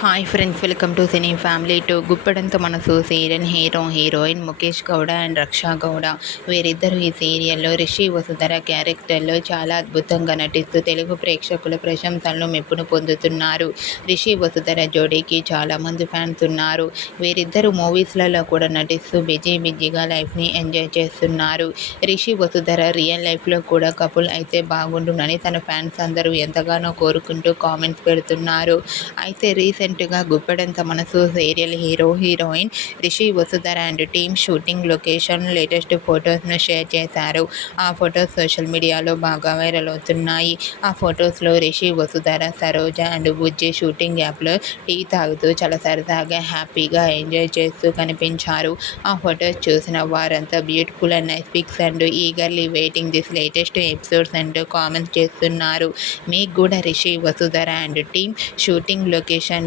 Hi friends welcome to cine family two Guppedantha Manasu serial hero heroine Mukesh Gowda and Raksha Gowda. వీరిద్దరూ ఈ సీరియల్లో రిషి వసుధర క్యారెక్టర్లో చాలా అద్భుతంగా నటిస్తూ తెలుగు ప్రేక్షకుల ప్రశంసలను మెప్పును పొందుతున్నారు. రిషి వసుధర జోడీకి చాలామంది ఫ్యాన్స్ ఉన్నారు. వీరిద్దరు మూవీస్లలో కూడా నటిస్తూ బిజీ బిజీగా లైఫ్ని ఎంజాయ్ చేస్తున్నారు. రిషి వసుధర రియల్ లైఫ్లో కూడా కపుల్ అయితే బాగుండునని తన ఫ్యాన్స్ అందరూ ఎంతగానో కోరుకుంటూ కామెంట్స్ పెడుతున్నారు. అయితే రీసెంట్ రీసెంట్గా Guppedantha Manasu serial hero heroine Rishi Vasudhara and team shooting location latest ఫొటోస్ను share చేశారు. ఆ ఫొటోస్ సోషల్ మీడియాలో బాగా వైరల్ అవుతున్నాయి. ఆ ఫొటోస్లో రిషి వసుధర సరోజ అండ్ బుజ్జి షూటింగ్ యాప్లో టీ తాగుతూ చాలా సరదాగా హ్యాపీగా ఎంజాయ్ చేస్తూ కనిపించారు. ఆ ఫొటోస్ చూసిన వారంతా beautiful and nice pics and eagerly waiting this latest episodes and comments చేస్తున్నారు. మీకు కూడా Rishi Vasudhara and team shooting location